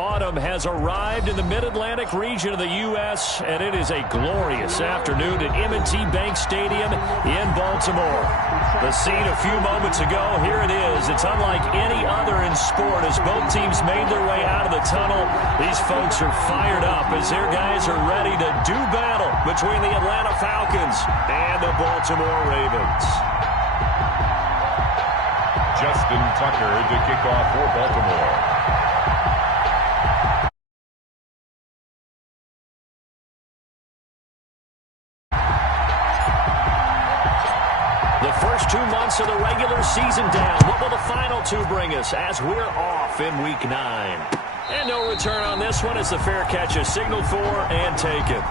autumn has arrived in the mid-Atlantic region of the U.S., and it is a glorious afternoon at M&T Bank Stadium in Baltimore. The scene a few moments ago, here it is. It's unlike any other in sport as both teams made their way out of the tunnel. These folks are fired up as their guys are ready to do battle between the Atlanta Falcons and the Baltimore Ravens. Justin Tucker to kick off for Baltimore. The first 2 months of the regular season down. What will the final two bring us as we're off in Week 9? And no return on this one as the fair catch is signaled for and taken.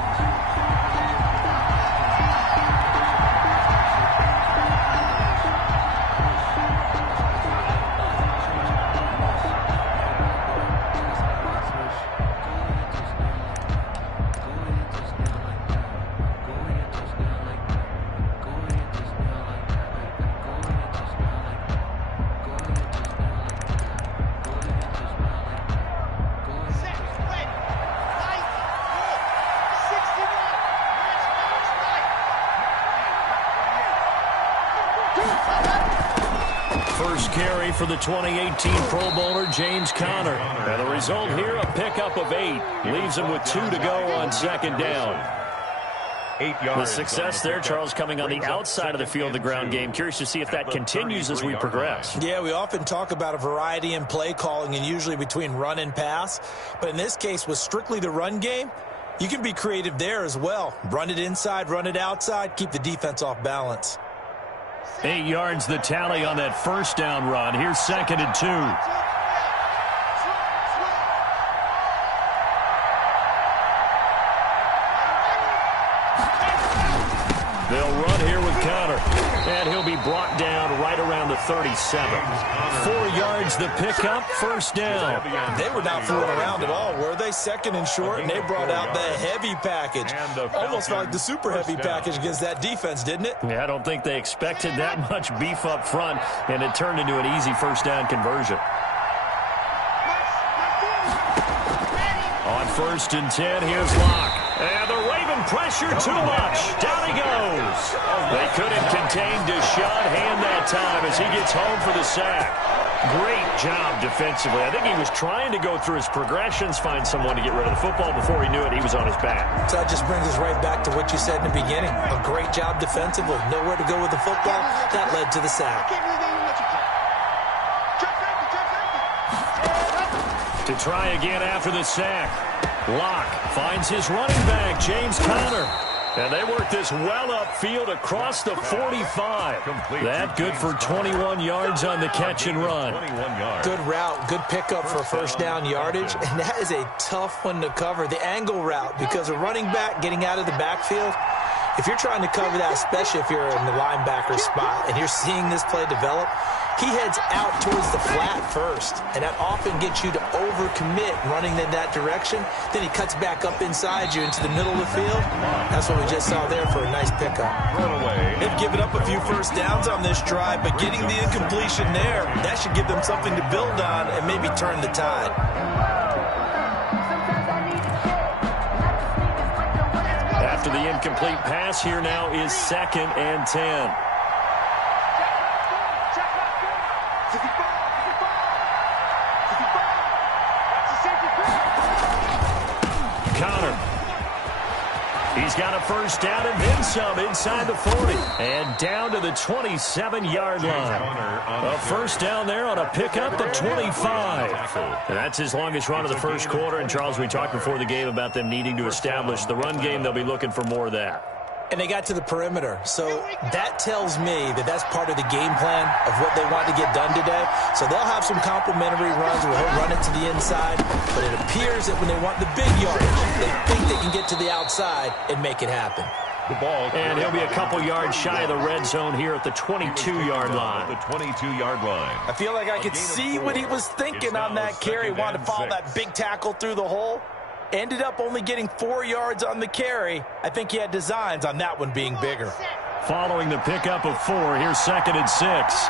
First carry for the 2018 Pro Bowler, James Conner. And the result here, a pickup of 8. Leaves him with 2 to go on second down. 8 yards. The success there, Charles, coming on the outside of the field, the ground game. Curious to see if that continues as we progress. Yeah, we often talk about a variety in play calling and usually between run and pass. But in this case, with strictly the run game, you can be creative there as well. Run it inside, run it outside, keep the defense off balance. 8 yards the tally on that first down run. Here's 2nd and 2. They'll run here with Conner. And he'll be brought down right around the 37. 4 yards the pickup, first down. They were not fooling around at all, were they? 2nd and short, and they brought out the heavy package. Almost like the super heavy package against that defense, didn't it? Yeah, I don't think they expected that much beef up front, and it turned into an easy first down conversion. On 1st and 10, here's Locke. And the Raven pressure too much. Down he goes. They couldn't contain Deshaun Hand that time as he gets home for the sack. Great job defensively. I think he was trying to go through his progressions, find someone to get rid of the football. Before he knew it, he was on his back. So that just brings us right back to what you said in the beginning. A great job defensively. Nowhere to go with the football. That led to the sack. To try again after the sack. Locke finds his running back, James Conner. And they work this well upfield across the 45. That good for 21 yards on the catch and run. Good route, good pickup for first down yardage. And that is a tough one to cover, the angle route, because a running back getting out of the backfield, if you're trying to cover that, especially if you're in the linebacker spot and you're seeing this play develop, he heads out towards the flat first, and that often gets you to overcommit running in that direction. Then he cuts back up inside you into the middle of the field. That's what we just saw there for a nice pickup. They've given up a few first downs on this drive, but getting the incompletion there, that should give them something to build on and maybe turn the tide. After the incomplete pass, here now is 2nd and 10. Conner. He's got a first down and then some inside the 40. And down to the 27-yard line. A first down there on a pickup of 25. And that's his longest run of the first quarter. And, Charles, we talked before the game about them needing to establish the run game. They'll be looking for more of that. And they got to the perimeter. So that tells me that that's part of the game plan of what they want to get done today. So they'll have some complimentary runs where he'll run it to the inside. But it appears that when they want the big yardage, they think they can get to the outside and make it happen. And he'll be a couple yards shy of the red zone here at the 22-yard line. The 22-yard line. I feel like I could see what he was thinking on that carry. Wanted to follow that big tackle through the hole. Ended up only getting 4 yards on the carry. I think he had designs on that one being bigger. Following the pickup of 4, here's 2nd and 6.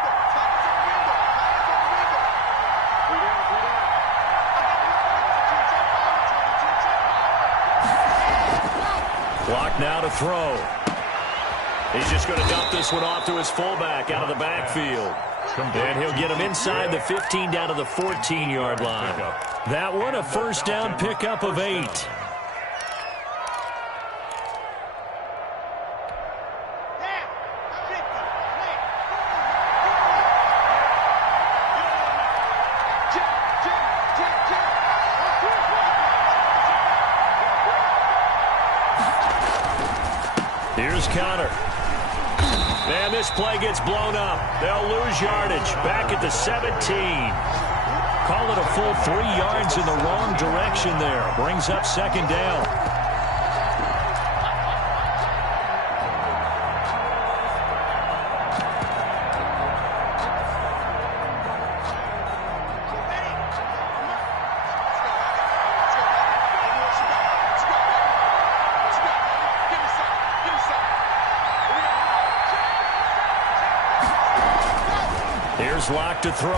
Clock now to throw. He's just going to dump this one off to his fullback out of the backfield. And he'll get him inside the 15 down to the 14-yard line. That one a first down pickup of 8. Here's Connor. And this play gets blown up. They'll lose yardage back at the 17. Call it a full 3 yards in the wrong direction there. Brings up second down. Here's Locke to throw.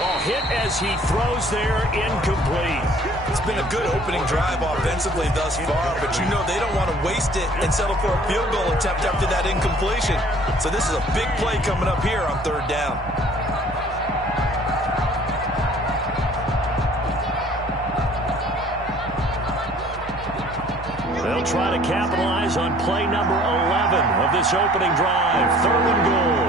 Oh, hit as he throws there, incomplete. It's been a good opening drive offensively thus far, but you know they don't want to waste it and settle for a field goal attempt after that incompletion. So this is a big play coming up here on third down. They'll try to capitalize on play number 11 of this opening drive. Third and goal.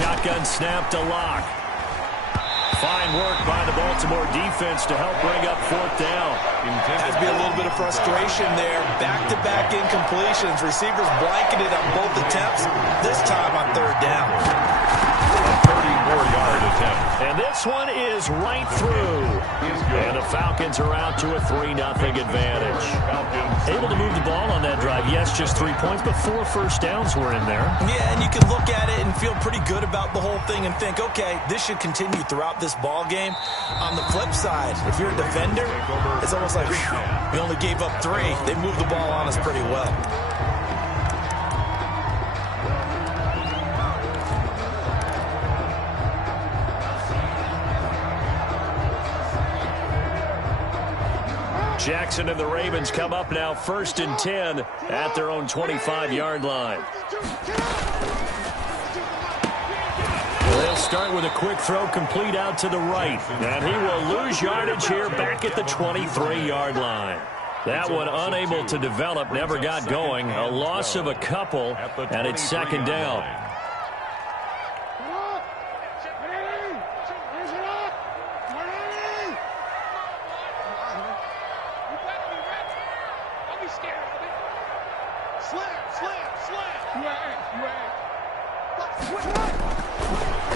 Shotgun snap to Locke. Fine work by the Baltimore defense to help bring up fourth down. Has to be a little bit of frustration there. Back-to-back incompletions. Receivers blanketed on both attempts. This time on third down. A 34-yard attempt. And this one is right through. And the Falcons are out to a 3-0 advantage. Able to move the ball on that drive. Yes, just 3 points, but 4 first downs were in there. Yeah, and you can look at it and feel pretty good about the whole thing and think, okay, this should continue throughout this ball game. On the flip side, if you're a defender, it's almost like, whew, we only gave up 3. They moved the ball on us pretty well. Jackson and the Ravens come up now 1st and 10 at their own 25-yard line. They'll start with a quick throw complete out to the right. And he will lose yardage here back at the 23-yard line. That one unable to develop, never got going. A loss of a couple, and it's second down.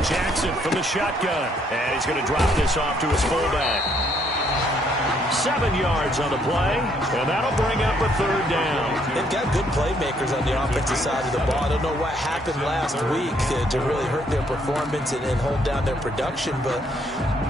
Jackson from the shotgun. And he's going to drop this off to his fullback. 7 yards on the play, and that'll bring up a third down. They've got good playmakers on the offensive side of the ball. I don't know what happened last week to really hurt their performance and hold down their production, but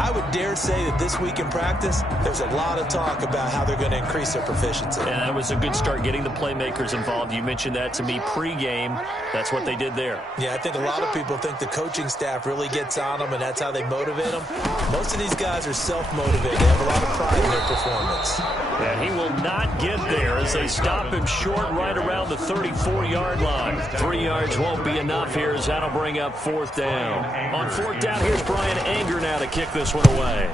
I would dare say that this week in practice, there's a lot of talk about how they're going to increase their proficiency. And that was a good start getting the playmakers involved. You mentioned that to me pregame. That's what they did there. Yeah, I think a lot of people think the coaching staff really gets on them, and that's how they motivate them. Most of these guys are self-motivated. They have a lot of pride in their performance. And he will not get there as they stop him short right around the 34-yard line. 3 yards won't be enough here as that'll bring up fourth down. On fourth down, here's Brian Anger now to kick this one away.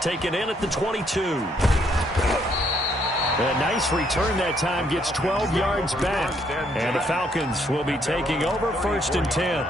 Taken in at the 22. A nice return that time, gets 12 yards back. And the Falcons will be taking over 1st and 10.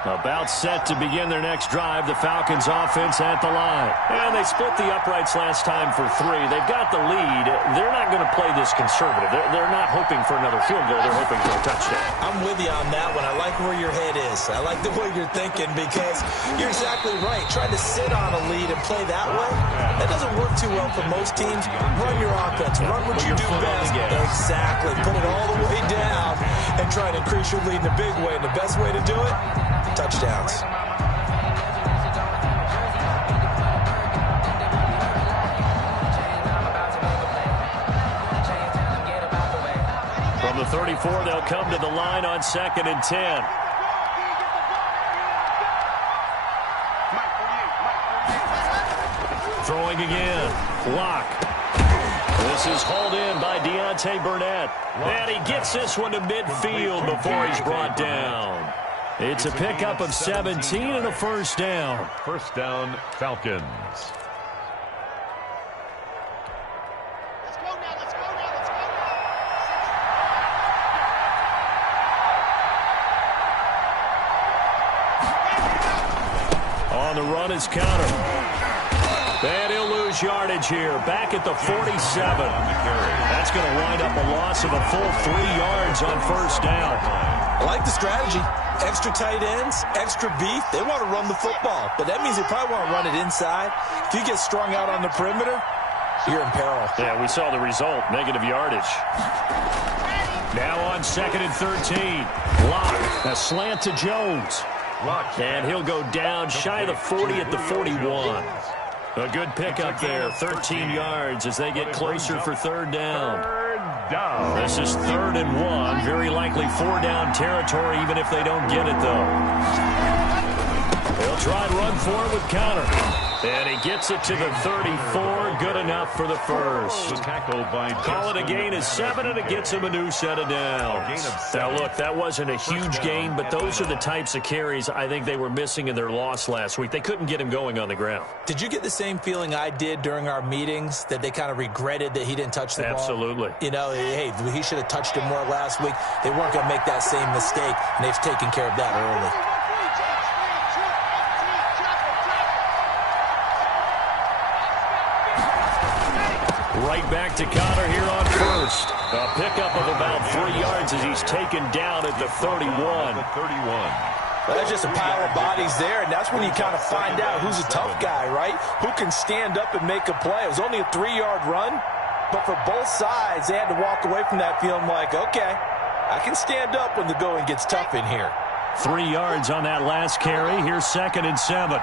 About set to begin their next drive. The Falcons offense at the line. And they split the uprights last time for 3. They've got the lead. They're not going to play this conservative. They're not hoping for another field goal. They're hoping for a touchdown. I'm with you on that one. I like where your head is. I like the way you're thinking because you're exactly right. Trying to sit on a lead and play that way, that doesn't work too well for most teams. Run your offense. Run what you do best. Exactly. Put it all the way down and try to increase your lead in a big way. And the best way to do it, touchdowns. the 34, they'll come to the line on 2nd and 10. Throwing again. Lock. This is hauled in by Deontay Burnett. And he gets this one to midfield before he's brought down. It's a pickup of 17 and a first down. First down, Falcons. On the run is Counter. And he'll lose yardage here. Back at the 47. That's going to wind up a loss of a full 3 yards on first down. I like the strategy. Extra tight ends, extra beef. They want to run the football, but that means they probably want to run it inside. If you get strung out on the perimeter, you're in peril. Yeah, we saw the result, negative yardage. Now on 2nd and 13. Lock, a slant to Jones. And he'll go down shy of the 40 at the 41. A good pickup there, 13 yards as they get closer for third down. This is 3rd and 1, very likely 4-down territory even if they don't get it, though. They'll try and run for it with Counter. And he gets it to the 34, good enough for the first. Call it a gain of 7, and it gets him a new set of downs. Now, look, that wasn't a huge gain, but those are the types of carries I think they were missing in their loss last week. They couldn't get him going on the ground. Did you get the same feeling I did during our meetings, that they kind of regretted that he didn't touch the ball? Absolutely. You know, hey, he should have touched it more last week. They weren't going to make that same mistake, and they've taken care of that early. Right back to Connor here on first. A pickup of about 3 yards as he's taken down at the 31. Well, that's just a pile of bodies there, and that's when you kind of find out who's a tough guy, right? Who can stand up and make a play. It was only a 3-yard run, but for both sides, they had to walk away from that feeling like, okay, I can stand up when the going gets tough in here. 3 yards on that last carry. Here's 2nd and 7.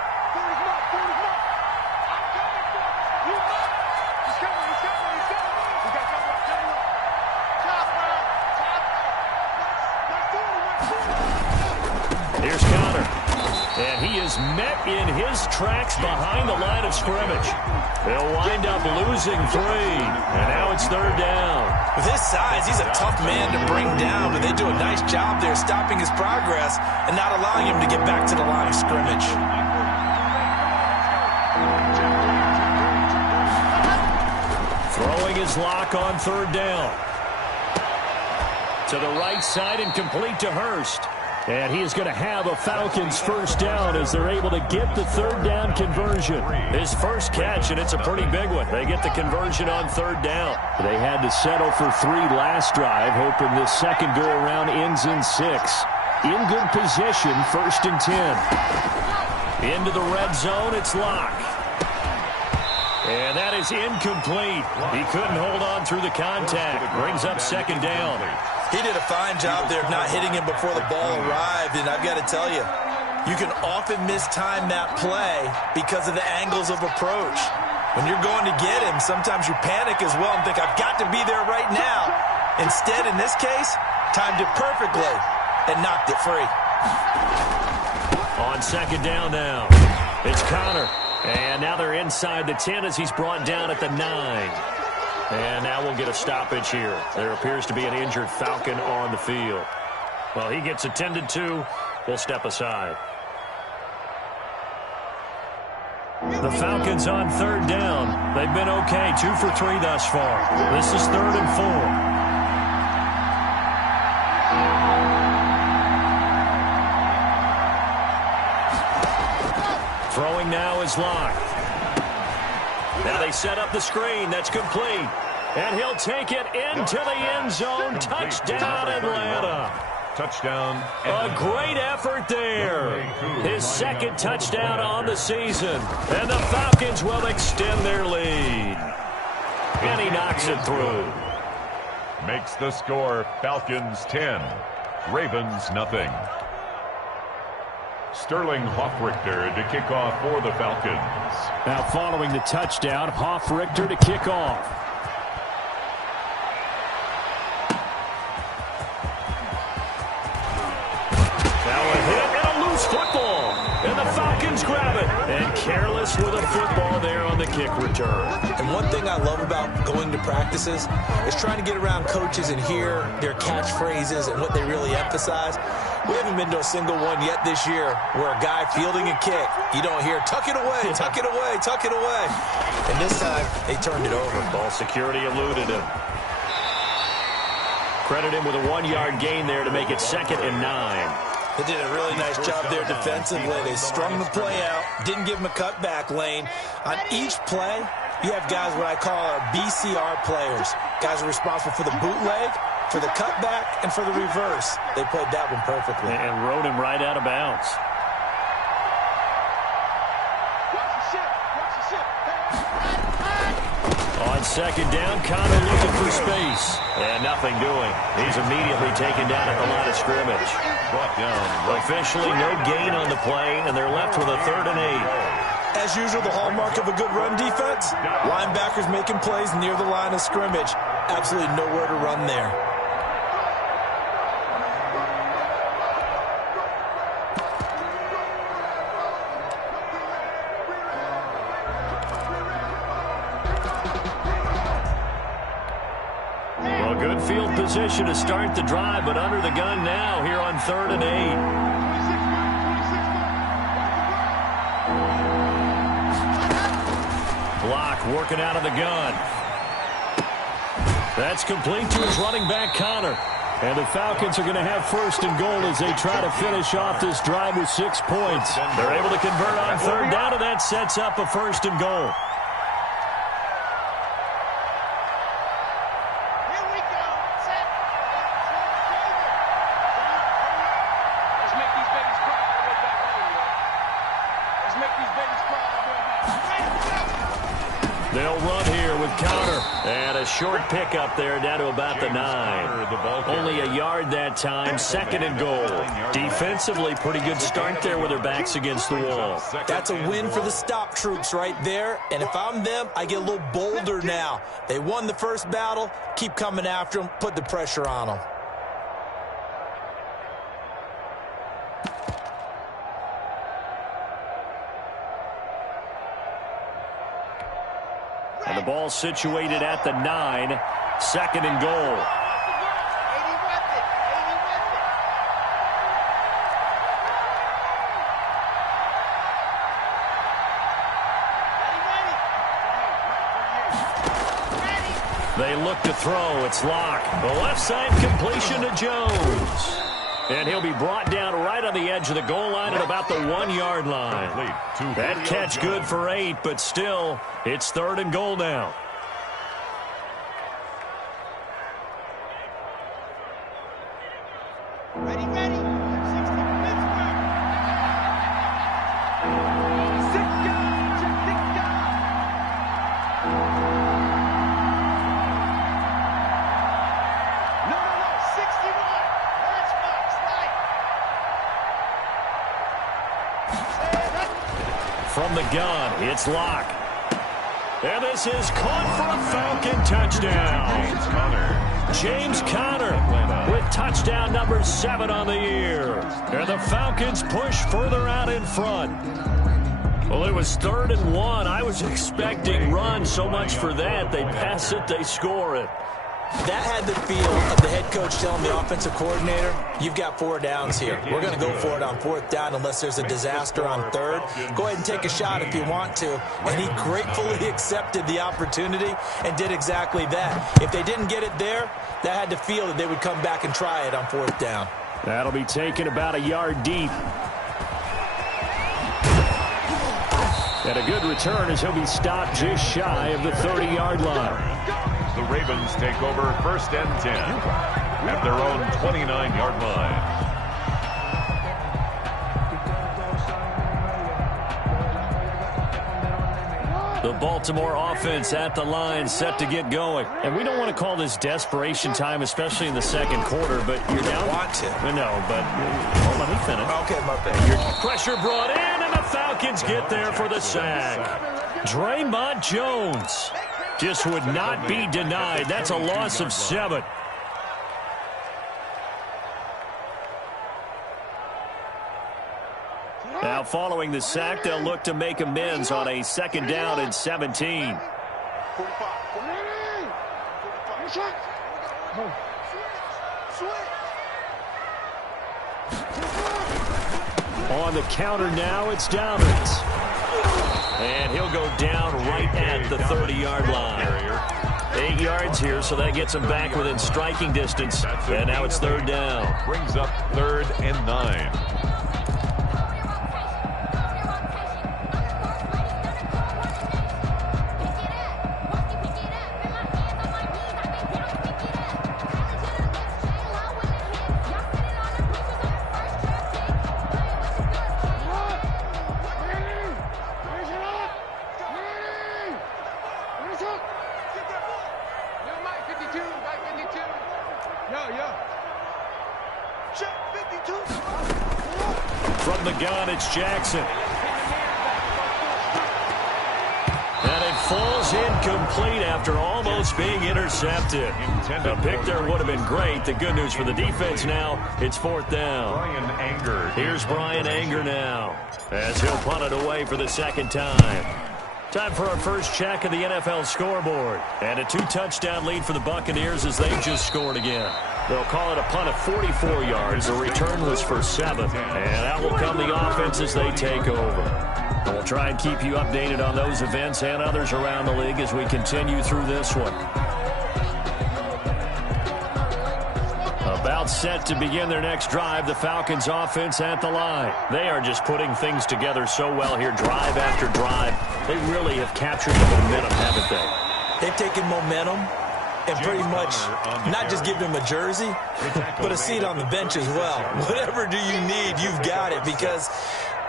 Here's Counter. And he is met in his tracks behind the line of scrimmage. They'll wind up losing 3. And now it's 3rd down. With his size, he's a tough man to bring down, but they do a nice job there stopping his progress and not allowing him to get back to the line of scrimmage. Throwing his Lock on 3rd down. To the right side and complete to Hurst. And he is going to have a Falcons first down as they're able to get the 3rd down conversion. His first catch, and it's a pretty big one. They get the conversion on 3rd down. They had to settle for 3 last drive, hoping this second go-around ends in 6. In good position, 1st and 10. Into the red zone, it's Lock. And that is incomplete. He couldn't hold on through the contact. Brings up 2nd down. He did a fine job there of not hitting him before the ball arrived, and I've got to tell you, you can often mistime that play because of the angles of approach. When you're going to get him, sometimes you panic as well and think, I've got to be there right now. Instead, in this case, timed it perfectly and knocked it free. On 2nd down now, it's Connor. And now they're inside the 10 as he's brought down at the 9. And now we'll get a stoppage here. There appears to be an injured Falcon on the field. Well, he gets attended to. We'll step aside. The Falcons on 3rd down. They've been okay, 2 for 3 thus far. This is 3rd and 4. Throwing now is Lock. Now they set up the screen. That's complete. And he'll take it into the end zone. Touchdown, Atlanta. Touchdown. A great effort there. His 2nd touchdown on the season. And the Falcons will extend their lead. And he knocks it through. Makes the score Falcons 10, Ravens nothing. Sterling Hoffrichter to kick off for the Falcons. Now following the touchdown, Hoffrichter to kick off. loose football. And the Falcons grab it. And careless with a football there on the kick return. And one thing I love about going to practices is trying to get around coaches and hear their catchphrases and what they really emphasize. We haven't been to a single one yet this year where a guy fielding a kick, you don't hear, tuck it away, tuck it away, tuck it away. And this time, they turned it over. Ball security eluded him. Credit him with a 1-yard gain there to make it 2nd and 9. They did a really nice job there defensively. They strung the play out, didn't give him a cutback lane. On each play, you have guys what I call our BCR players. Guys are responsible for the bootleg, for the cutback, and for the reverse. They played that one perfectly. And rode him right out of bounds. On 2nd down, Connor looking for space. And nothing doing. He's immediately taken down at the line of scrimmage. Brought down. Officially no gain on the play, and they're left with a 3rd and 8. As usual, the hallmark of a good run defense, linebackers making plays near the line of scrimmage. Absolutely nowhere to run there. Good field position to start the drive, but under the gun now here on 3rd and 8. Block working out of the gun. That's complete to his running back, Connor. And the Falcons are going to have 1st and goal as they try to finish off this drive with 6 points. They're able to convert on 3rd down, and that sets up a 1st and goal. They'll run here with Connor. And a short pickup there down to about the 9. Only a yard that time. 2nd and goal. Defensively, pretty good start there with their backs against the wall. That's a win for the stop troops right there. And if I'm them, I get a little bolder now. They won the first battle. Keep coming after them. Put the pressure on them. And the ball situated at the 9. 2nd and goal. They look to throw. It's Locke. The left side completion to Jones. And he'll be brought down right on the edge of the goal line at about the 1-yard line. That catch good for 8, but still, it's 3rd and goal now. From the gun, it's Locke. And this is caught for a Falcon touchdown. James Conner with touchdown number 7 on the year. And the Falcons push further out in front. Well, it was 3rd and 1. I was expecting run, so much for that. They pass it, they score it. That had the feel of the head coach telling the offensive coordinator, you've got 4 downs here. We're going to go for it on 4th down unless there's a disaster on 3rd. Go ahead and take a shot if you want to. And he gratefully accepted the opportunity and did exactly that. If they didn't get it there, that had to feel that they would come back and try it on 4th down. That'll be taken about a yard deep. And a good return as he'll be stopped just shy of the 30-yard line. The Ravens take over 1st and 10 at their own 29-yard line. The Baltimore offense at the line, set to get going. And we don't want to call this desperation time, especially in the 2nd quarter, but you're down. Want to. No, but well, let me finish. Okay, my bad. Pressure brought in, and the Falcons get there for the sack. Draymond Jones just would not be denied. That's a loss of 7. Now following the sack, they'll look to make amends on a 2nd down and 17. On the counter now, it's Downers. And he'll go down right at the 30-yard line. 8 yards here, so that gets him back within striking distance. And now it's 3rd down. Brings up 3rd and 9. From the gun, it's Jackson. And it falls incomplete after almost being intercepted. A pick there would have been great. The good news for the defense now, it's 4th down. Brian Anger. Here's Brian Anger now, as he'll punt it away for the 2nd time. Time for our first check of the NFL scoreboard. And a 2-touchdown lead for the Buccaneers as they just scored again. They'll call it a punt of 44 yards. The return was for 7. And out will come the offense as they take over. We'll try and keep you updated on those events and others around the league as we continue through this one. About set to begin their next drive, the Falcons offense at the line. They are just putting things together so well here, drive after drive. They really have captured the momentum, haven't they? They've taken momentum and pretty much not just give them a jersey, but a seat on the bench as well. Whatever do you need, you've got it, because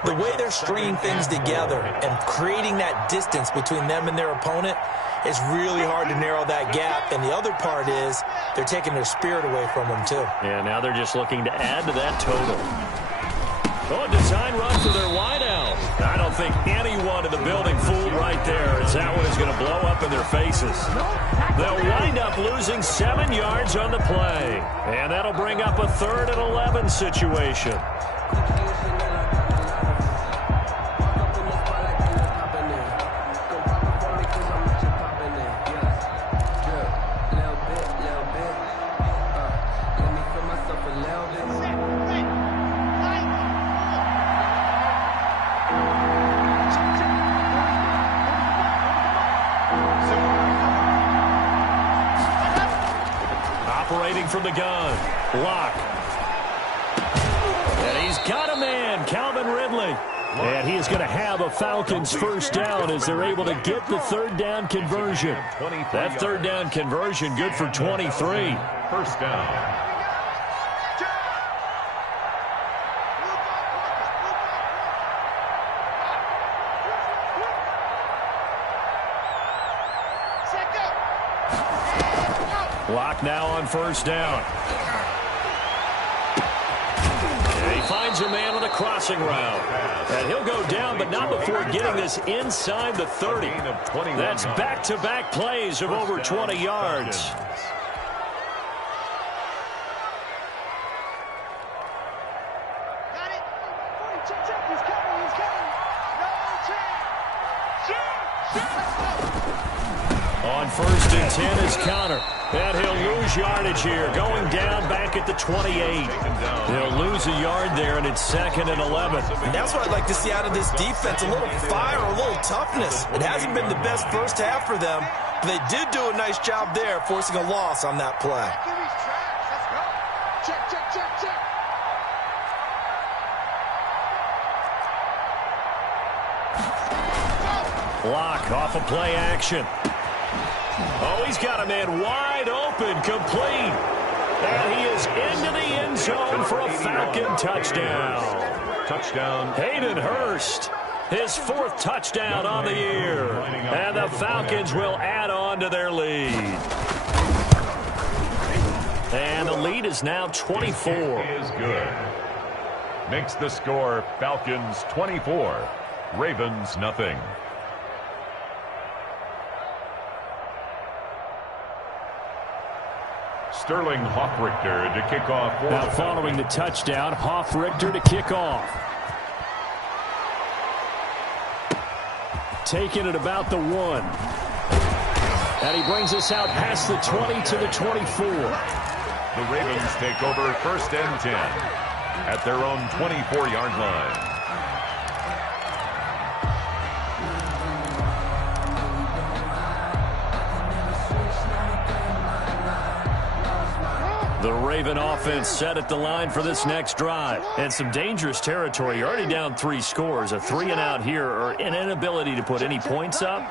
the way they're stringing things together and creating that distance between them and their opponent, it's really hard to narrow that gap. And the other part is they're taking their spirit away from them, too. Yeah, now they're just looking to add to that total. Oh, a design run for their wideout. I don't think anyone in the building fooled right there, as that one is going to blow up in their faces. They'll wind up losing 7 yards on the play. And that'll bring up a 3rd and 11 situation. From the gun, Locke. And he's got a man, Calvin Ridley. And he is going to have a Falcons first down as they're able to get the 3rd down conversion. That 3rd down conversion good for 23. First down. Locke now on first down. And he finds a man on the crossing route. And he'll go down, but not before getting this inside the 30. That's back-to-back plays of over 20 yards. On 1st and 10 is Connor. And he'll lose yardage here, going down back at the 28. He'll lose a yard there, and it's 2nd and 11. And that's what I'd like to see out of this defense, a little fire, a little toughness. It hasn't been the best first half for them, but they did do a nice job there, forcing a loss on that play. Locke off of play action. Oh, he's got a man wide open, complete. And he is into the end zone for a Falcon touchdown. Touchdown. Hayden Hurst, his 4th touchdown on the year. And the Falcons will add on to their lead. And the lead is now 24. Is good. Makes the score Falcons 24, Ravens nothing. Sterling Hoffrichter to kick off. Now following the touchdown, Hoffrichter to kick off. Taking it about the 1. And he brings us out past the 20 to the 24. The Ravens take over 1st and 10 at their own 24-yard line. The Raven offense set at the line for this next drive. And some dangerous territory. You're already down 3 scores. A 3-and-out here or an inability to put any points up.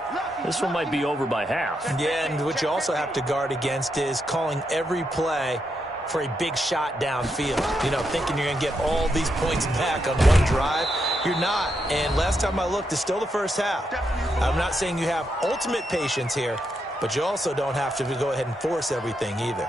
This one might be over by half. Yeah, and what you also have to guard against is calling every play for a big shot downfield. You know, thinking you're going to get all these points back on one drive. You're not. And last time I looked, it's still the first half. I'm not saying you have ultimate patience here, but you also don't have to go ahead and force everything either.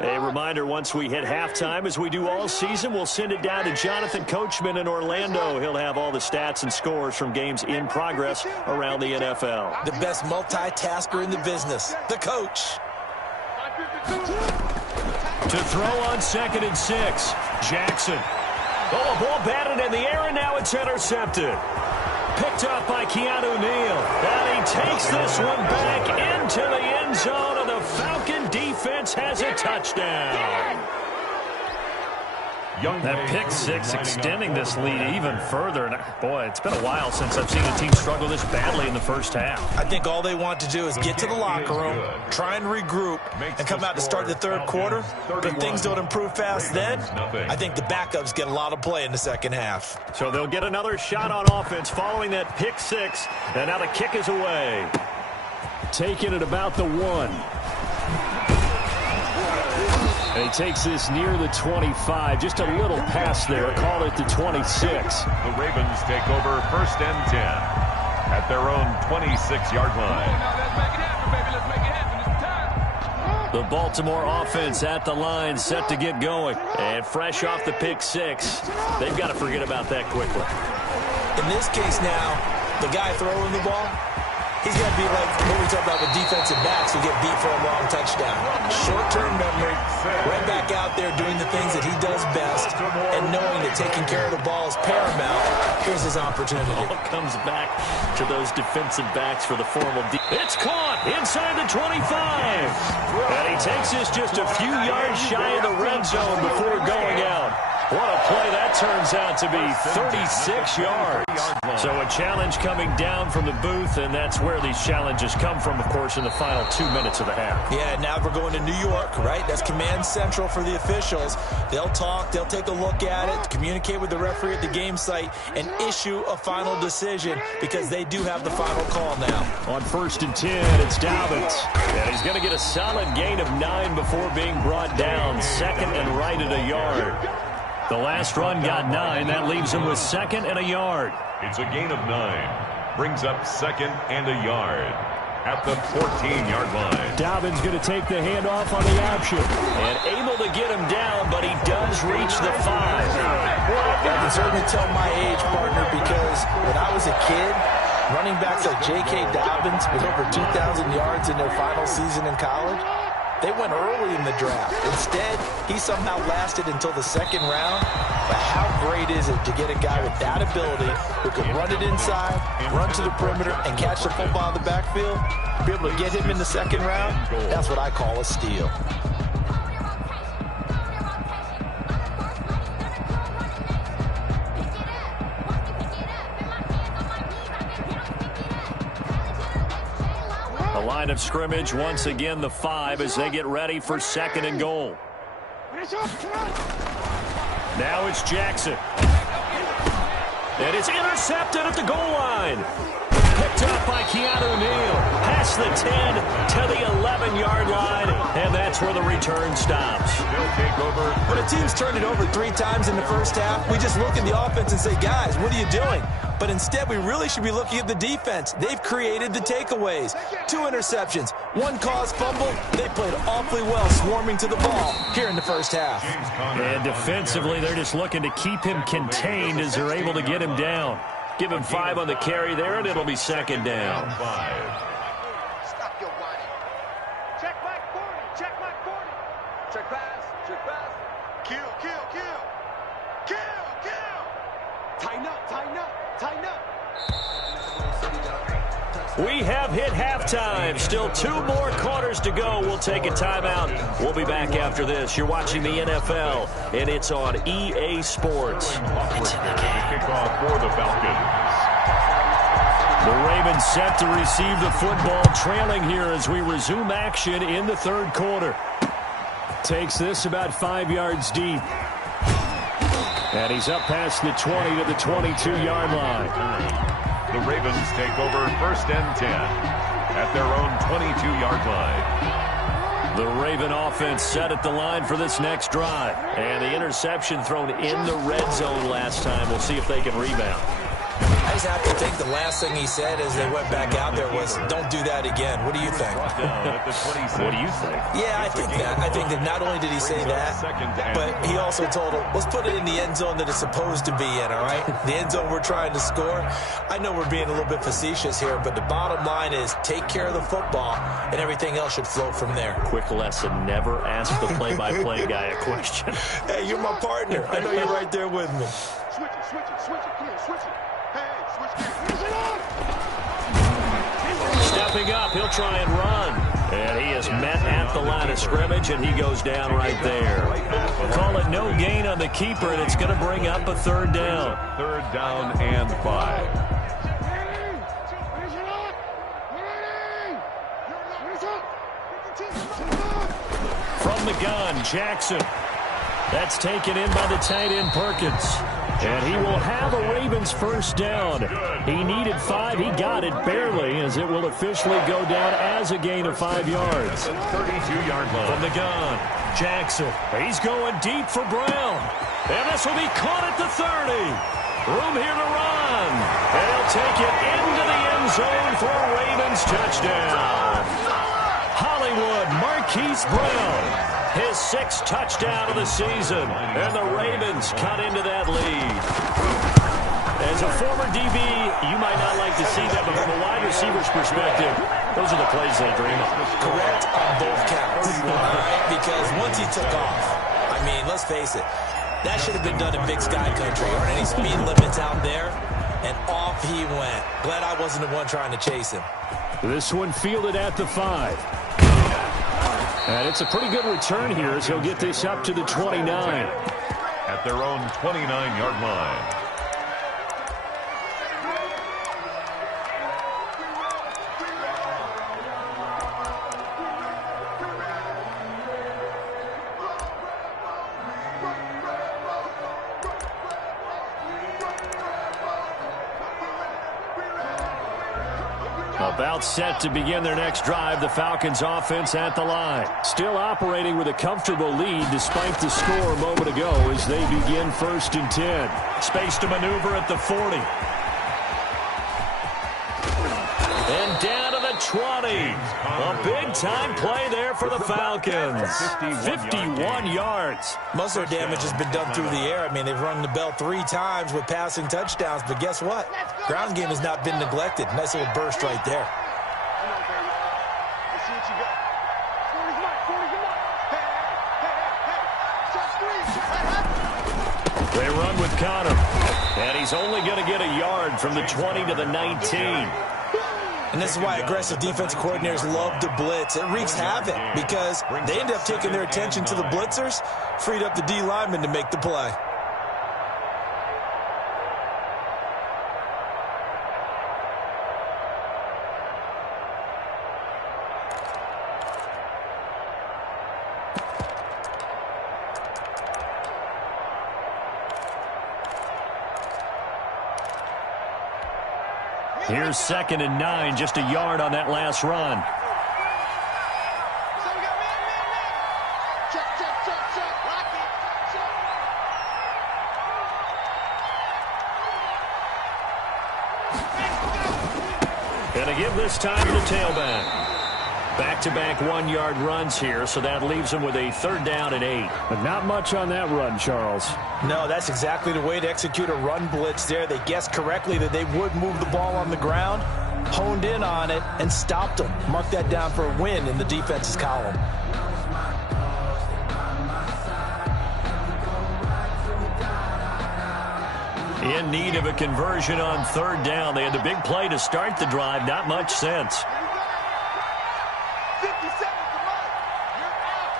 A reminder, once we hit halftime, as we do all season, we'll send it down to Jonathan Coachman in Orlando. He'll have all the stats and scores from games in progress around the NFL. The best multitasker in the business, the coach. To throw on 2nd and 6, Jackson. Oh, a ball batted in the air, and now it's intercepted. Picked up by Keanu Neal. And he takes this one back into the end zone, and the Falcon defense has a touchdown. That pick 6 extending this lead even further. And boy, it's been a while since I've seen a team struggle this badly in the first half. I think all they want to do is get to the locker room, try and regroup, and come out to start the third quarter. But if things don't improve fast then, I think the backups get a lot of play in the second half. So they'll get another shot on offense following that pick 6. And now the kick is away. Taking it about the 1. And he takes this near the 25. Just a little pass there. Call it the 26. The Ravens take over 1st and 10 at their own 26-yard line. The Baltimore offense at the line, set to get going. And fresh off the pick 6. They've got to forget about that quickly. In this case now, the guy throwing the ball, he's got to be like what we talk about with defensive backs who get beat for a long touchdown. Short-term memory, right back out there doing the things that he does best, and knowing that taking care of the ball is paramount. Here's his opportunity. All comes back to those defensive backs for the formal It's caught inside the 25. And he takes this just a few yards shy of the red zone before going out. What a play that turns out to be, 36 yards. So a challenge coming down from the booth, and that's where these challenges come from, of course, in the final 2 minutes of the half. Yeah, now we're going to New York, right? That's command central for the officials. They'll talk, they'll take a look at it, communicate with the referee at the game site, and issue a final decision because they do have the final call now. On 1st and 10, it's Dobbins. And he's going to get a solid gain of 9 before being brought down, 2nd and right at a yard. The last run got 9. That leaves him with 2nd and a yard. It's a gain of 9. Brings up 2nd and a yard at the 14-yard line. Dobbins going to take the handoff on the option. And able to get him down, but he does reach the 5. I can certainly tell my age, partner, because when I was a kid, running backs like J.K. Dobbins with over 2,000 yards in their final season in college, they went early in the draft. Instead, he somehow lasted until the 2nd round. But how great is it to get a guy with that ability who can run it inside, run to the perimeter, and catch the football in the backfield? Be able to get him in the 2nd round? That's what I call a steal. The line of scrimmage, once again, the 5 as they get ready for 2nd and goal. Now it's Jackson. And it's intercepted at the goal line. Picked up by Keanu Neal. Past the 10 to the 11-yard line. And that's where the return stops. They'll take over. When a team's turned it over 3 times in the first half, we just look at the offense and say, guys, what are you doing? But instead, we really should be looking at the defense. They've created the takeaways. 2 interceptions, 1 caused fumble. They played awfully well swarming to the ball here in the first half. And defensively, they're just looking to keep him contained as they're able to get him down. Give him 5 on the carry there, and it'll be 2nd down. Stop your whining. Check back 40. Check back 40. Check pass. Check pass. Kill. Kill. Kill. Kill. Kill. Tighten up, tighten up, tighten up. We have hit halftime. Still 2 more quarters to go. We'll take a timeout. We'll be back after this. You're watching the NFL, and it's on EA Sports. Kickoff for the Falcons. The Ravens set to receive the football, trailing here as we resume action in the third quarter. Takes this about 5 yards deep. And he's up past the 20 to the 22-yard line. The Ravens take over 1st and 10 at their own 22-yard line. The Raven offense set at the line for this next drive. And the interception thrown in the red zone last time. We'll see if they can rebound. I just have to think the last thing he said as they went back out there was, don't do that again. What do you think? What do you think? Yeah, I think that. I think that not only did he say that, but he also told him, let's put it in the end zone that it's supposed to be in, all right? The end zone we're trying to score. I know we're being a little bit facetious here, but the bottom line is take care of the football, and everything else should flow from there. Quick lesson, never ask the play-by-play guy a question. Hey, you're my partner. I know you're right there with me. Switch it, switch it, switch it. Come here, switch it. Hey, switch it. Stepping up, he'll try and run. And he is met at the line of scrimmage, and he goes down right there. Call it no gain on the keeper, and it's going to bring up a 3rd down. 3rd down and 5. From the gun, Jackson. That's taken in by the tight end, Perkins. And he will have a Ravens 1st down. He needed 5. He got it barely, as it will officially go down as a gain of 5 yards. 32-yard line. From the gun, Jackson. He's going deep for Brown. And this will be caught at the 30. Room here to run. And he'll take it into the end zone for a Ravens touchdown. Hollywood Marquise Brown. His 6th touchdown of the season. And the Ravens cut into that lead. As a former DB, you might not like to see that, but from a wide receiver's perspective, those are the plays they dream of. Correct on both counts. All right? Because once he took off, I mean, let's face it, that should have been done in Big Sky Country. Aren't any speed limits out there? And off he went. Glad I wasn't the one trying to chase him. This one fielded at the 5. And it's a pretty good return here as he'll get this up to the 29. At their own 29-yard line. About set to begin their next drive, the Falcons offense at the line. Still operating with a comfortable lead despite the score a moment ago as they begin 1st and 10. Space to maneuver at the 40. And down to the 20. A big-time play there for the Falcons. 51 yards. Most of their damage has been done through the air. I mean, they've rung the bell 3 times with passing touchdowns, but guess what? Ground game has not been neglected. Nice little burst right there. Let's see what you got. 40, come on, 40, come on. Hey, check 3. They run with Connor. And he's only going to get a yard from the 20 to the 19. And this is why aggressive defensive coordinators love to blitz. It wreaks havoc because they end up taking their attention to the blitzers, freed up the D lineman to make the play. Here's 2nd and 9, just a yard on that last run. So we got man. Check, check, check, check. Lock it. Check. And to give this time to the tailback. Back-to-back 1-yard runs here, so that leaves them with a 3rd down and 8. But not much on that run, Charles. No, that's exactly the way to execute a run blitz there. They guessed correctly that they would move the ball on the ground, honed in on it, and stopped them. Mark that down for a win in the defense's column. In need of a conversion on third down. They had the big play to start the drive. Not much sense. 50 seconds to Mike. You're out.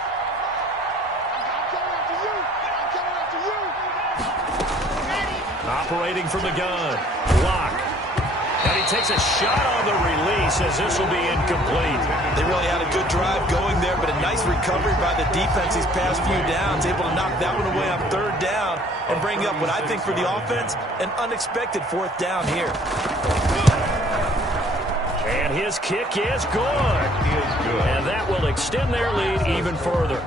I'm coming after you. I'm coming after you. Operating from the gun. Block. And he takes a shot on the release as this will be incomplete. They really had a good drive going there, but a nice recovery by the defense these past few downs, able to knock that one away on third down and bring up what I think for the offense, an unexpected fourth down here. And his kick is good. And that will extend their lead even further.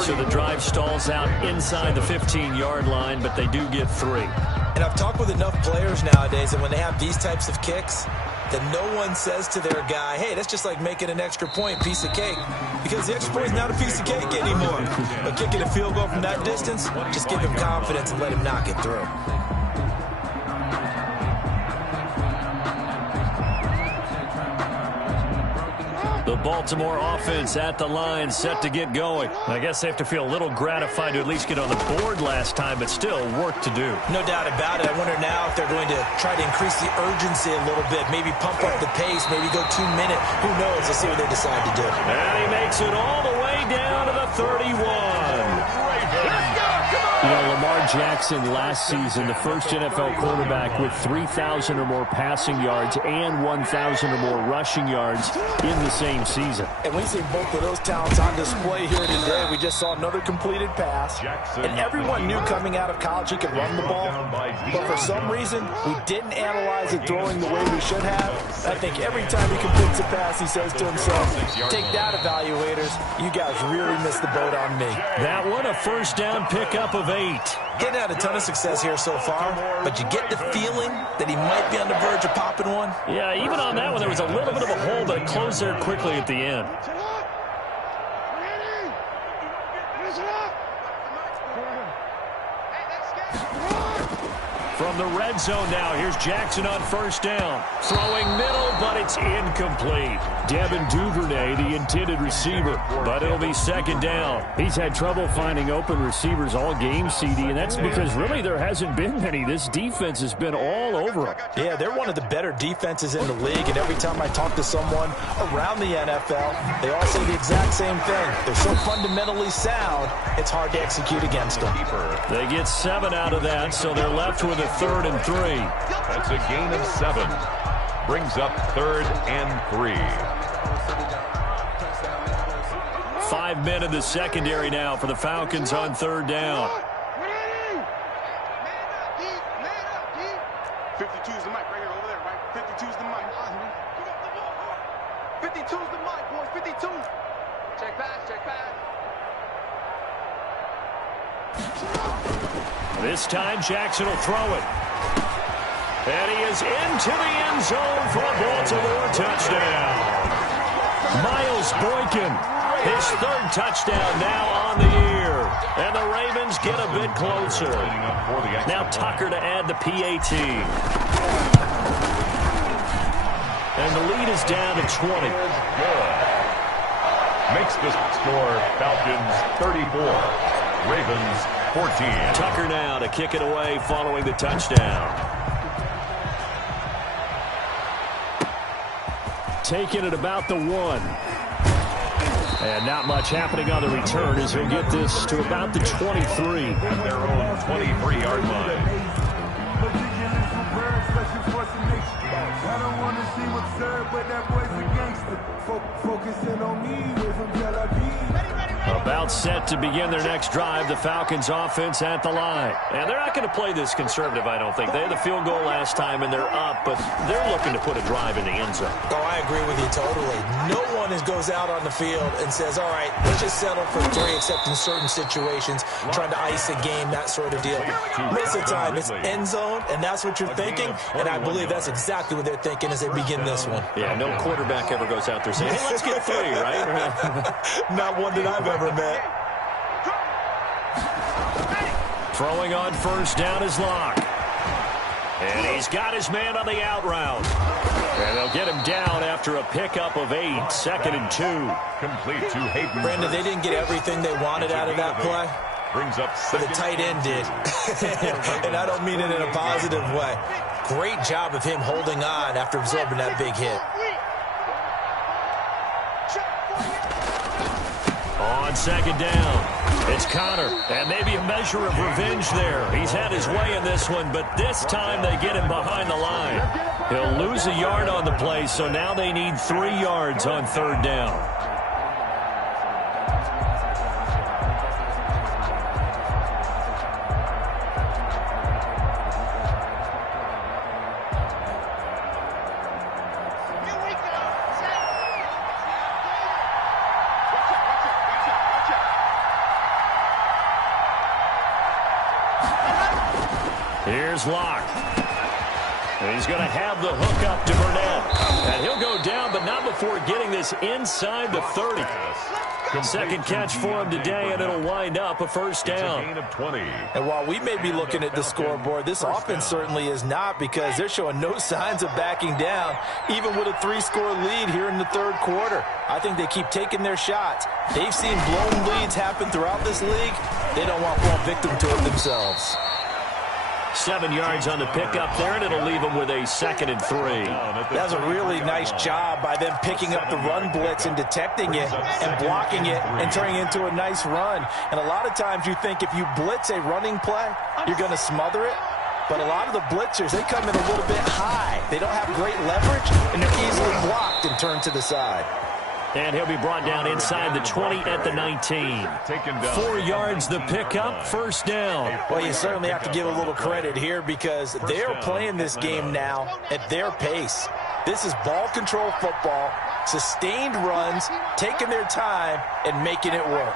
So the drive stalls out inside the 15-yard line, but they do get 3. And I've talked with enough players nowadays, and when they have these types of kicks, that no one says to their guy, hey, that's just like making an extra point, piece of cake. Because the extra point is not a piece of cake anymore. But kicking a field goal from that distance, just give him confidence and let him knock it through. The Baltimore offense at the line, set to get going. I guess they have to feel a little gratified to at least get on the board last time, but still work to do. No doubt about it. I wonder now if they're going to try to increase the urgency a little bit, maybe pump up the pace, maybe go 2 minutes. Who knows? Let's see what they decide to do. And he makes it all the way down to the 31. You know, Lamar Jackson last season, the first NFL quarterback with 3,000 or more passing yards and 1,000 or more rushing yards in the same season. And we see both of those talents on display here today. We just saw another completed pass. And everyone knew coming out of college he could run the ball. But for some reason, we didn't analyze it throwing the way we should have. I think every time he completes a pass, he says to himself, take that, evaluators. You guys really missed the boat on me. That one, a first down pickup of 8. Getting had a ton of success here so far, but you get the feeling that he might be on the verge of popping one. Yeah, even on that one, there was a little bit of a hole, but it closed there quickly at the end. From the red zone now, here's Jackson on first down. Throwing middle, but it's incomplete. Devin Duvernay, the intended receiver. But it'll be second down. He's had trouble finding open receivers all game, CD, and that's because really there hasn't been many. This defense has been all over them. Yeah, they're one of the better defenses in the league, and every time I talk to someone around the NFL, they all say the exact same thing. They're so fundamentally sound, it's hard to execute against them. They get 7 out of that, so they're left with a 3rd and 3. That's a gain of 7. Brings up 3rd and 3. 5 men in the secondary now for the Falcons on third down. 52's the mic right here over there, right? 52's the mic. 52's the mic, boys. 52. Check pass, check pass. This time Jackson will throw it. And he is into the end zone for a Baltimore touchdown. Miles Boykin, his 3rd touchdown now on the year. And the Ravens get a bit closer. Now Tucker to add the PAT. And the lead is down to 20. Makes the score Falcons 34, Ravens 14. Tucker now to kick it away following the touchdown. Taking it about the 1. And not much happening on the return as he'll get this to about the 23. At their own 23-yard line. About set to begin their next drive, the Falcons offense at the line. And they're not going to play this conservative, I don't think. They had the field goal last time, and they're up, but they're looking to put a drive in the end zone. Oh, I agree with you totally. No one goes out on the field and says, all right, let's just settle for 3, except in certain situations, trying to ice a game, that sort of deal. Most of the time, it's end zone, and that's what you're thinking, and I believe that's exactly what they're thinking as they begin this one. Yeah, no quarterback ever goes out there saying, hey, let's get 3, right? Not one that I've ever met. Throwing on first down is Locke. And he's got his man on the out route. And they'll get him down after a pickup of 8, 2nd and 2. Complete to Hayden. Brandon, they didn't get everything they wanted out of that play. brings up But the tight end did. And I don't mean it in a positive way. Great job of him holding on after absorbing that big hit. On second down, it's Connor, and maybe a measure of revenge there. He's had his way in this one, but this time they get him behind the line. He'll lose a yard on the play, so now they need 3 yards on third down. Here's Locke. He's going to have the hook up to Burnett. And he'll go down, but not before getting this inside the 30. Second catch for him today, and it'll wind up a first down. And while we may be looking at the scoreboard, this offense certainly is not, because they're showing no signs of backing down, even with a 3-score lead here in the third quarter. I think they keep taking their shots. They've seen blown leads happen throughout this league. They don't want to fall victim to it themselves. 7 yards on the pickup there, and it'll leave them with a 2nd and 3. That was a really nice job by them picking up the run blitz and detecting it and blocking it and turning it into a nice run. And a lot of times you think if you blitz a running play, you're going to smother it. But a lot of the blitzers, they come in a little bit high. They don't have great leverage, and they're easily blocked and turned to the side. And he'll be brought down inside the 20 at the 19. 4 yards the pickup, first down. Well, you certainly have to give a little credit here, because they're playing this game now at their pace. This is ball control football, sustained runs, taking their time, and making it work.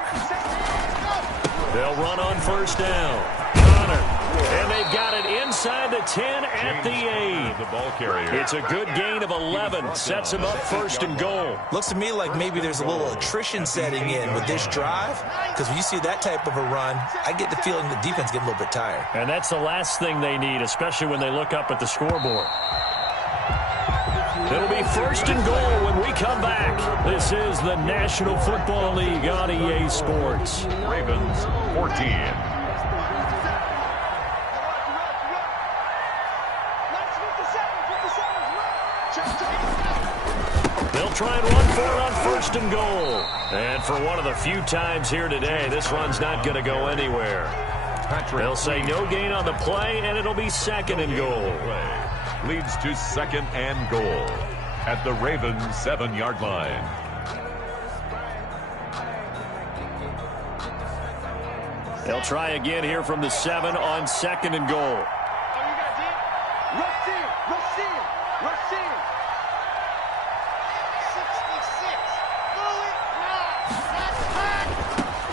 They'll run on first down. Connor. And they've got it inside the 10 at the 8. It's a good gain of 11. Sets them up first and goal. Looks to me like maybe there's a little attrition setting in with this drive, because when you see that type of a run, I get the feeling the defense gets a little bit tired. And that's the last thing they need, especially when they look up at the scoreboard. It'll be first and goal when we come back. This is the National Football League on EA Sports. Ravens 14. They'll try and run for it on first and goal. And for one of the few times here today, this run's not going to go anywhere. They'll say no gain on the play, and it'll be 2nd and goal. Leads to 2nd and goal at the Ravens 7-yard line. They'll try again here from the 7 on 2nd and goal.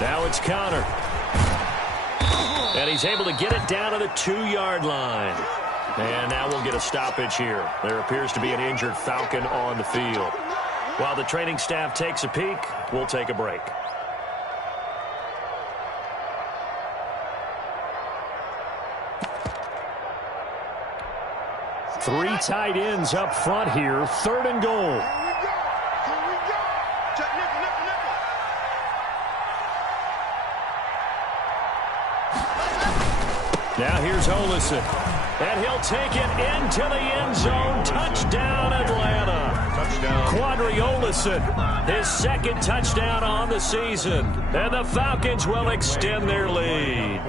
Now it's Connor. And he's able to get it down to the 2-yard line. And now we'll get a stoppage here. There appears to be an injured Falcon on the field. While the training staff takes a peek, we'll take a break. Three tight ends up front here. 3rd and goal. Now here's Olison. And he'll take it into the end zone. Touchdown, Atlanta. Touchdown. Quadri Olison, his 2nd touchdown on the season. And the Falcons will extend their lead.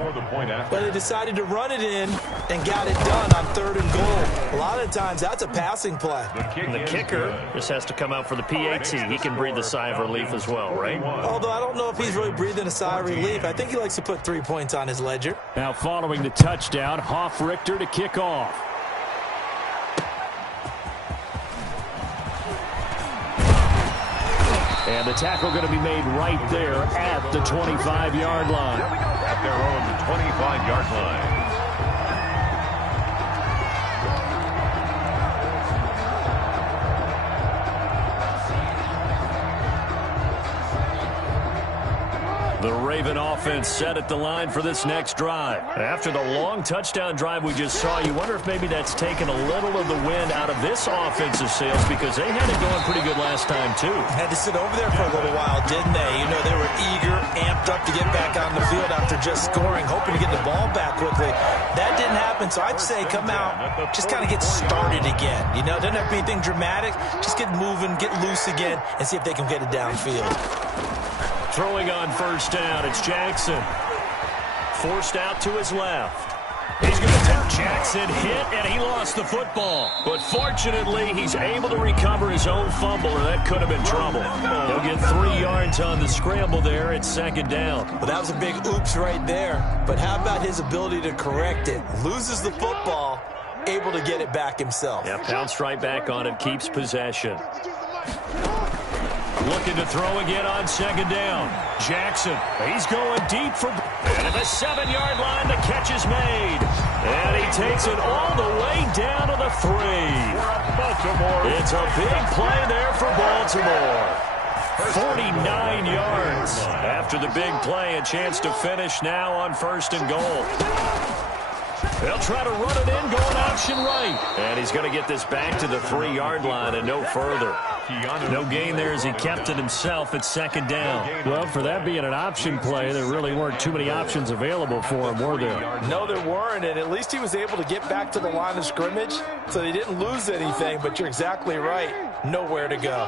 But they decided to run it in and got it done on 3rd and goal. A lot of times that's a passing play. And the kicker just has to come out for the PAT. He can breathe a sigh of relief as well, right? Although I don't know if he's really breathing a sigh of relief. I think he likes to put 3 points on his ledger. Now following the touchdown, Hoff-Richter to kick off. And the tackle going to be made right there at the 25-yard line. At their own 25-yard line. The Raven offense set at the line for this next drive. After the long touchdown drive we just saw, you wonder if maybe that's taken a little of the wind out of this offensive sails because they had it going pretty good last time, too. Had to sit over there for a little while, didn't they? You know, they were eager, amped up to get back on the field after just scoring, hoping to get the ball back quickly. That didn't happen, so I'd say come out, just kind of get started again. You know, doesn't have to be anything dramatic. Just get moving, get loose again, and see if they can get it downfield. Throwing on first down, it's Jackson. Forced out to his left. He's going to take Jackson hit, and he lost the football. But fortunately, he's able to recover his own fumble, or that could have been trouble. He'll get 3 yards on the scramble there at second down. Well, that was a big oops right there. But how about his ability to correct it? Loses the football, able to get it back himself. Yeah, pounced right back on it, keeps possession. Looking to throw again on second down. Jackson, he's going deep for... And at the 7-yard line, the catch is made. And he takes it all the way down to the 3. It's a big play there for Baltimore. 49 yards. After the big play, a chance to finish now on first and goal. They'll try to run it in, going option right. And he's going to get this back to the 3-yard line and no further. No gain there as he kept it himself at second down. Well, for that being an option play, there really weren't too many options available for him, were there? No, there weren't, and at least he was able to get back to the line of scrimmage, so they didn't lose anything, but you're exactly right. Nowhere to go.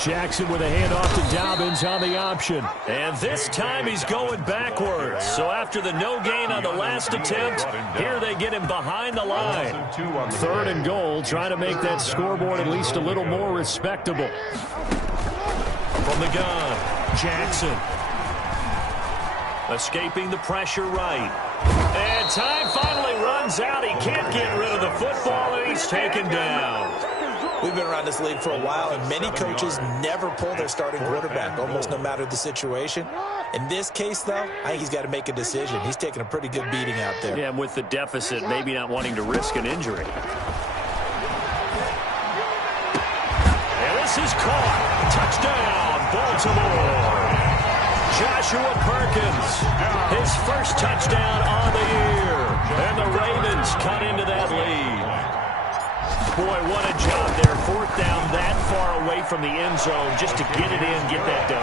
Jackson with a handoff to Dobbins on the option. And this time he's going backwards. So after the no gain on the last attempt, here they get him behind the line. 3rd and goal, trying to make that scoreboard at least a little more respectable. From the gun, Jackson. Escaping the pressure right. And time finally runs out. He can't get rid of the football, and he's taken down. We've been around this league for a while, and many coaches never pull their starting quarterback, almost no matter the situation. In this case, though, I think he's got to make a decision. He's taking a pretty good beating out there. Yeah, and with the deficit, maybe not wanting to risk an injury. And this is caught. Touchdown, Baltimore. Joshua Perkins, his first touchdown on the year. And the Ravens cut into that lead. Boy, what a job there. 4th down that far away from the end zone just to get it in, get that done.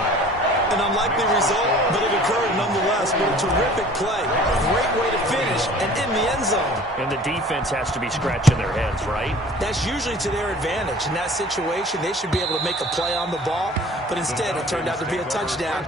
An unlikely result, but it occurred nonetheless. But a terrific play. Great way to finish and in the end zone. And the defense has to be scratching their heads, right? That's usually to their advantage. In that situation, they should be able to make a play on the ball, but instead it turned out to be a touchdown.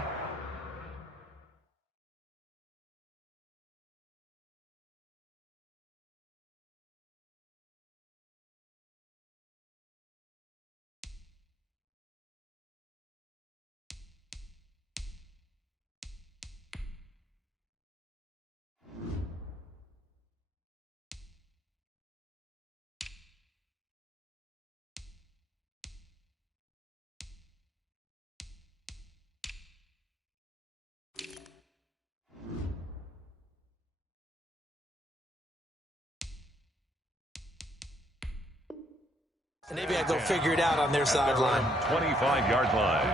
Maybe I go figure it out on their sideline. 25-yard line.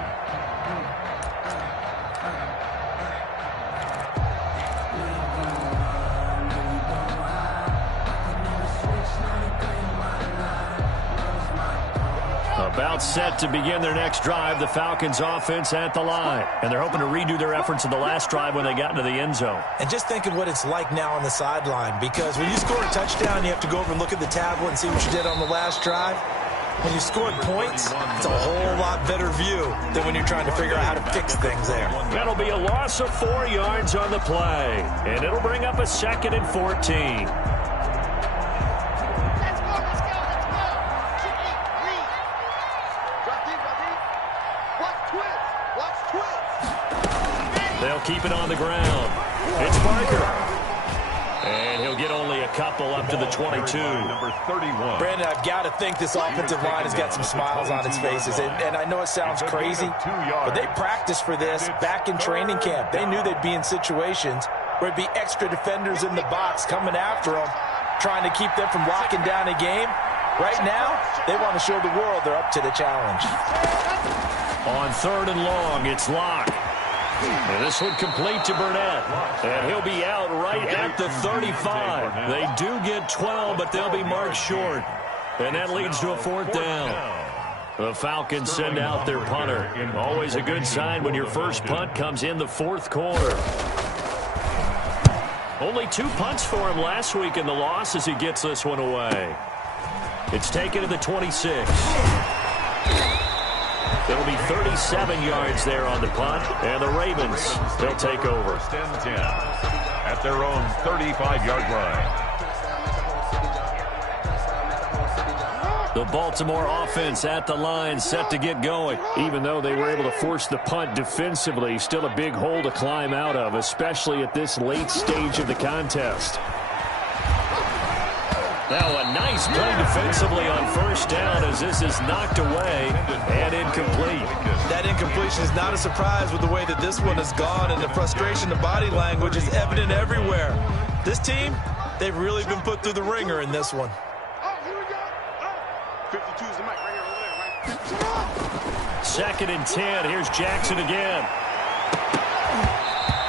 About set to begin their next drive, the Falcons offense at the line. And they're hoping to redo their efforts in the last drive when they got into the end zone. And just think of what it's like now on the sideline, because when you score a touchdown, you have to go over and look at the tablet and see what you did on the last drive. When you scored points, it's a whole lot better view than when you're trying to figure out how to fix things there. That'll be a loss of 4 yards on the play. And it'll bring up a 2nd and 14. They'll keep it on the ground. It's Parker. And he'll get only a couple up to the 22. Number 31. Brandon, I've got to think this offensive line has got some smiles on its faces. And I know it sounds crazy, but they practiced for this back in training camp. They knew they'd be in situations where it'd be extra defenders in the box coming after them, trying to keep them from locking down a game. Right now, they want to show the world they're up to the challenge. On 3rd and long, it's Locke. And this one complete to Burnett. And he'll be out right at the 35. They do get 12, but they'll be marked short. And that leads to a 4th down. The Falcons send out their punter. Always a good sign when your first punt comes in the 4th quarter. Only 2 punts for him last week in the loss as he gets this one away. It's taken to the 26. It'll be 37 yards there on the punt, and the Ravens, they'll take over. 10-10 at their own 35-yard line. The Baltimore offense at the line, set to get going. Even though they were able to force the punt defensively, still a big hole to climb out of, especially at this late stage of the contest. Now a nice play defensively on 1st down as this is knocked away and incomplete. That incompletion is not a surprise with the way that this one has gone, and the frustration, the body language is evident everywhere. This team, they've really been put through the ringer in this one. 52's the mic right here, over there, right? 2nd and 10. Here's Jackson again.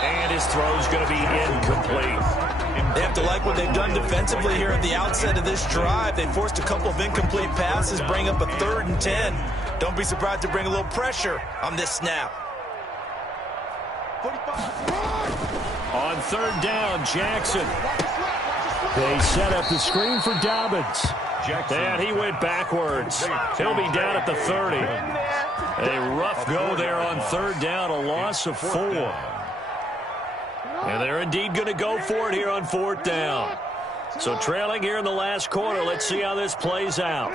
And his throw's going to be incomplete. They have to like what they've done defensively here at the outset of this drive. They forced a couple of incomplete passes, bring up a 3rd and 10. Don't be surprised to bring a little pressure on this snap. 45. On 3rd down, Jackson. They set up the screen for Dobbins. And he went backwards. He'll be down at the 30. A rough go there on 3rd down, a loss of 4. And they're indeed going to go for it here on 4th down. So trailing here in the last quarter, let's see how this plays out.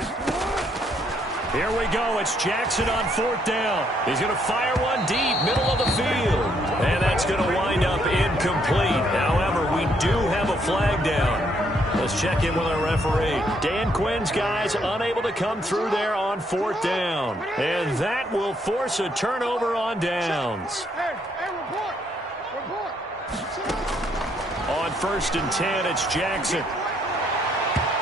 Here we go. It's Jackson on 4th down. He's going to fire one deep, middle of the field. And that's going to wind up incomplete. However, we do have a flag down. Let's check in with our referee. Dan Quinn's guys unable to come through there on 4th down. And that will force a turnover on downs. On 1st and 10, it's Jackson.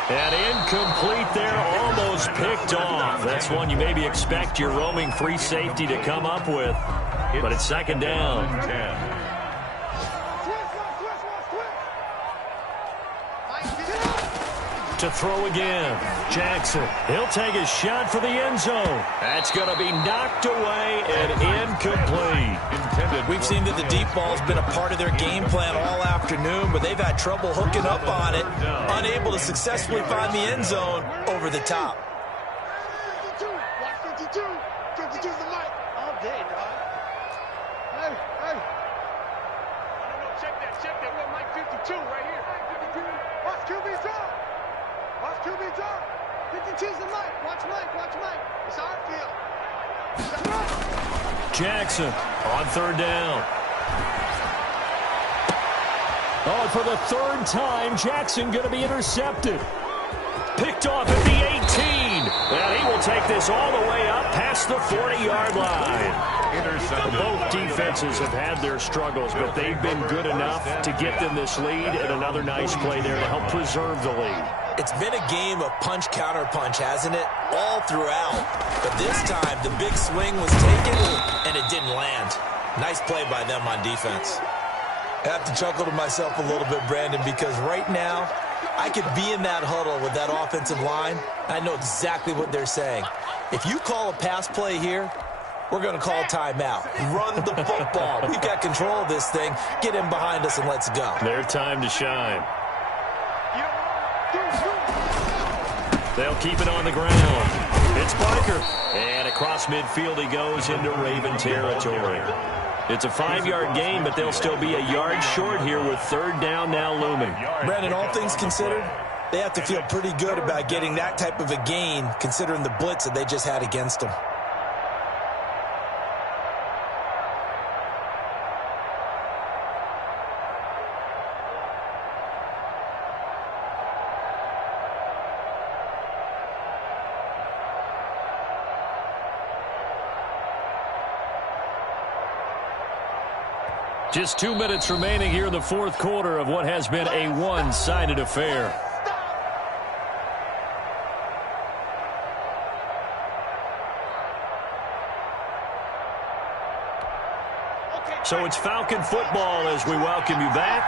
And incomplete there, almost picked off. That's one you maybe expect your roaming free safety to come up with. But it's 2nd down. To throw again. Jackson. He'll take a shot for the end zone. That's going to be knocked away and incomplete. We've seen that the deep ball's been a part of their game plan all afternoon, but they've had trouble hooking up on it, unable to successfully find the end zone over the top. 52. Watch 52. 52's the mic. All day, dog. Hey, hey. No, check that. Check that. What mic 52 right here. 52. Watch QB drop. Watch QB drop. 52's the mic. Watch mic. Watch mic. It's our field. Jackson on 3rd down. Oh, for the 3rd time, Jackson going to be intercepted. Picked off at the 18. And he will take this all the way up past the 40-yard line. Both defenses have had their struggles, but they've been good enough to get them this lead, and another nice play there to help preserve the lead. It's been a game of punch-counter-punch, hasn't it? All throughout. But this time, the big swing was taken, and it didn't land. Nice play by them on defense. I have to chuckle to myself a little bit, Brandon, because right now, I could be in that huddle with that offensive line. I know exactly what they're saying. If you call a pass play here, we're going to call timeout. Run the football. We've got control of this thing. Get in behind us and let's go. Their time to shine. They'll keep it on the ground. It's Barker. And across midfield he goes into Raven territory. It's a 5-yard gain, but they'll still be a yard short here with 3rd down now looming. Brandon, all things considered, they have to feel pretty good about getting that type of a gain, considering the blitz that they just had against them. Just 2 minutes remaining here in the 4th quarter of what has been a one-sided affair. So it's Falcon football as we welcome you back.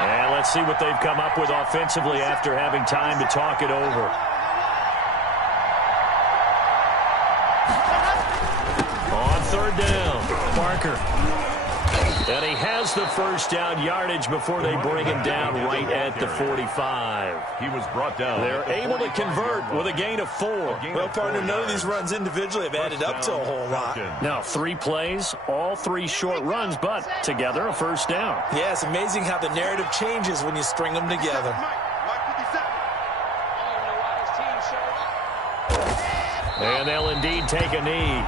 And let's see what they've come up with offensively after having time to talk it over. On third down, Parker. And he has the first down yardage before they bring him down right at the 45. He was brought down. They're able to convert with a gain of 4. Well, partner, none of these runs individually have added up to a whole lot. Now, 3 plays, all 3 short runs, but together a first down. Yeah, it's amazing how the narrative changes when you string them together. And they'll indeed take a knee.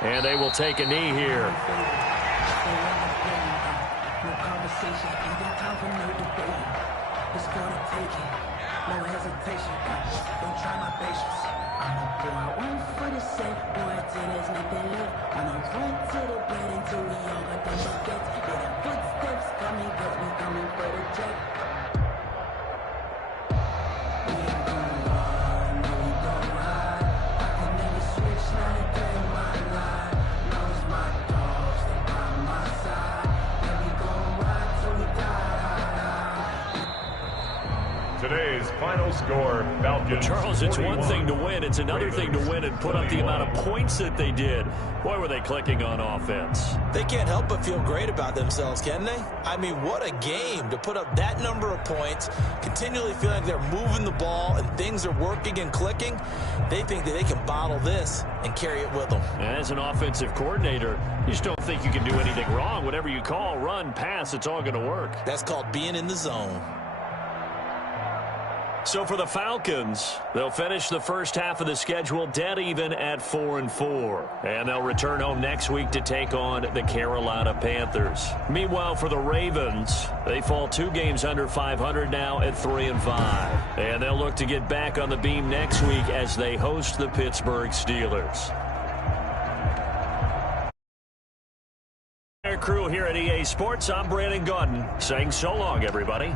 And they will take a knee here. No conversation, ain't got time for no debate. It's gonna take it, no hesitation. Don't try my patience. I'ma pour out one for the sake, boy, till there's nothing left. I'ma run to the bed until we all got them buckets. Yeah, the footsteps coming, cause we coming for the check. We ain't gonna run, no, we gon' ride. I can never switch, not a day in my life. Knows my dogs, they by my side. And we gon' ride till we die. Today's final score, Falcons. Charles, it's 41, one thing to win. It's another Ravens thing to win and put up the amount of points that they did. Boy, were they clicking on offense. They can't help but feel great about themselves, can they? I mean, what a game to put up that number of points, continually feeling like they're moving the ball and things are working and clicking. They think that they can bottle this and carry it with them. As an offensive coordinator, you just don't think you can do anything wrong. Whatever you call, run, pass, it's all going to work. That's called being in the zone. So for the Falcons, they'll finish the first half of the schedule dead even at 4-4. And they'll return home next week to take on the Carolina Panthers. Meanwhile, for the Ravens, they fall 2 games under 500 now at 3-5. And they'll look to get back on the beam next week as they host the Pittsburgh Steelers. Crew here at EA Sports, I'm Brandon Gaudin saying so long, everybody.